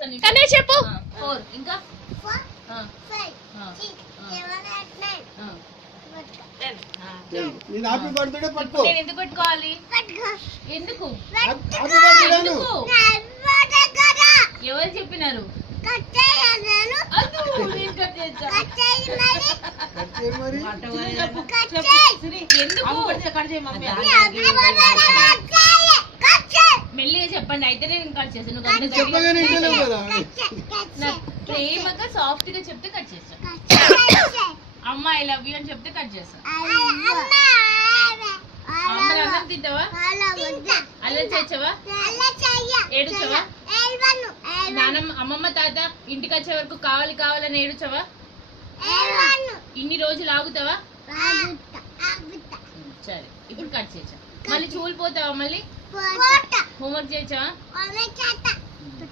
కనే చెప్పు. 4 ఇంకా హ్యాపీ బర్త్డే పట్టుకో. నేను ఎందుకు పెట్టుకోవాలి? ఎందుకు? ఎవరు చెప్పినారు? మెల్లిగా చెప్పండి, అయితే నేను కట్ చేస్తాను. ప్రేమగా సాఫ్ట్ గా చెప్తే కట్ చేస్తాను. అమ్మ ఐ లవ్ యూ అని చెప్తే కట్ చేస్తాను. అన్నం తింటావా? అలా చేర్చవా? ఏడుచవా? నానమ్మ అమ్మమ్మ తాత ఇంటికి వచ్చే వరకు కావాలి కావాలని ఏడుచవా? ఇన్ని రోజులు ఆగుతావా? సరే, ఇప్పుడు కట్ చేసా. మళ్ళీ చూలిపోతావా? మళ్ళీ హోంవర్క్ చేసావా?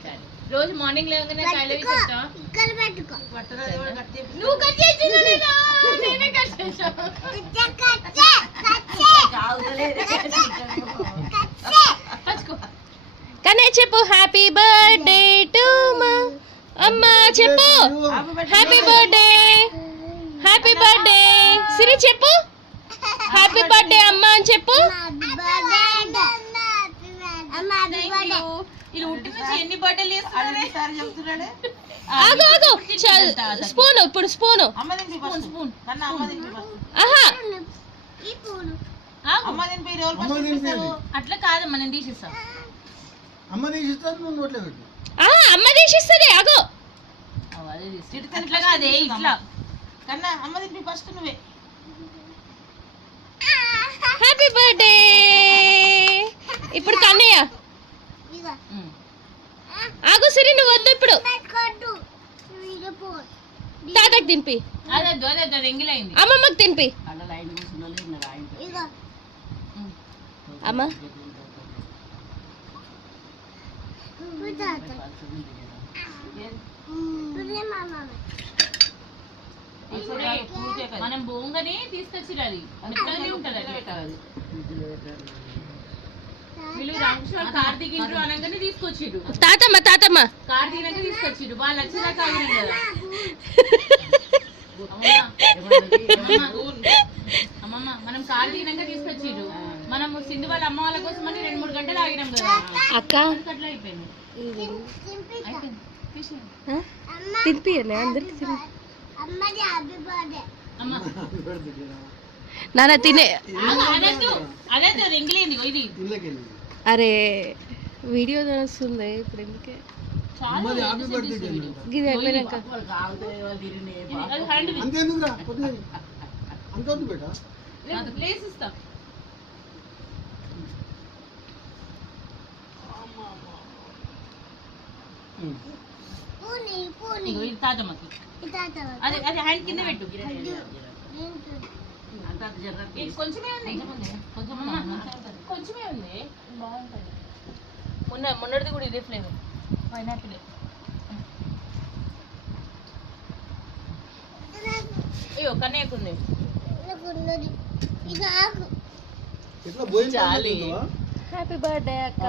సరే, రోజు మార్నింగ్ లేవగానే కాయలవి చెప్తావా? నువ్వు కట్ చేసి నేనే కట్ చేసా. కనే చెప్పు హ్యాపీ బర్త్డే టు మా అమ్మ. చెప్పు హ్యాపీ బర్త్డే. హ్యాపీ బర్త్డే సిరి చెప్పు. హ్యాపీ బర్త్డే అమ్మ అని చెప్పు. ఎన్ని బర్త్డేలు ఆగు ఆగు. స్పూన్ ఇప్పుడు స్పూన్. అట్లా కాదమ్మా, నేను తీసిస్తా. అమ్మ తీసిస్తాను, నువ్వు నోట్లో పెట్టు. అమ్మ తీసిస్తుంది. ఆగు. ఇట్లా కాదే, ఇట్లా కన్నా అమ్మ తింపి ఫస్ట్ నువ్వే. Happy birthday. ఇప్పుడు కన్నయ్య. ఆగు సిరి, నువ్వు వద్దు ఇప్పుడు. తాతకి తినిపి. అదే ఎంగిలైంది. అమ్మమ్మకి తినిపి. అమ్మ మనం బొంగని తీసుకొచ్చిరాలి. ఉంటది వీళ్ళు రామకృష్ణ కార్తీక్ ఇంట్లో అనగానే తీసుకొచ్చిరు. తాతమ్మ తాతమ్మ కార్తీక్ తీసుకొచ్చిరు. వాళ్ళు వచ్చినాక ఆగినాం కదా. అమ్మమ్మ మనం కార్తీక్ తీసుకొచ్చిరు. మనం సింధు వాళ్ళ అమ్మ వాళ్ళ కోసం అని 2-3 గంటలు ఆగినాం కదా అక్క. అట్లా అయిపోయింది. తినిపియలే అందరికి. నాన్న తినే. అదే ఎంగిలేంది ఇది. అరే వీడియో వస్తుంది ఇప్పుడు. ఎందుకే ఇది అయిపోయినాక ప్లేస్ ఇస్తా. తాతమ్మకి అదే అదే హ్యాండ్ కింద పెట్టు. కొంచెమే ఉంది, కొంచెమే ఉంది. బాగుంటుంది. మొన్నటిది కూడా ఇదే ఫ్లేవర్, పైనాపిల్. అయ్యో కన్నయ్యకుంది. హ్యాపీ బర్త్డే అక్క.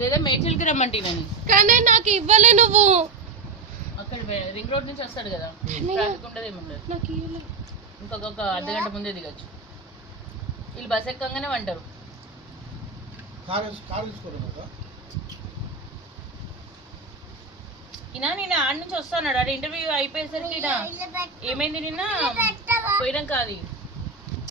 లేదా మేడ్చల్కి రమ్మంటే నేను. కానీ నాకు ఇవ్వలే నువ్వు. అక్కడ రింగ్ రోడ్ నుంచి వస్తాడు కదా, ఉండదు ఏముండదు. ఇంకొక అర్ధగంట ముందే దిగచ్చు. వీళ్ళు బస్ ఎక్కగానే వంటారు. ఈయన నేను ఆడ నుంచి వస్తాడు. అక్కడ ఇంటర్వ్యూ అయిపోయేసరికి ఏమైంది నిన్న పోయినాం కాదు.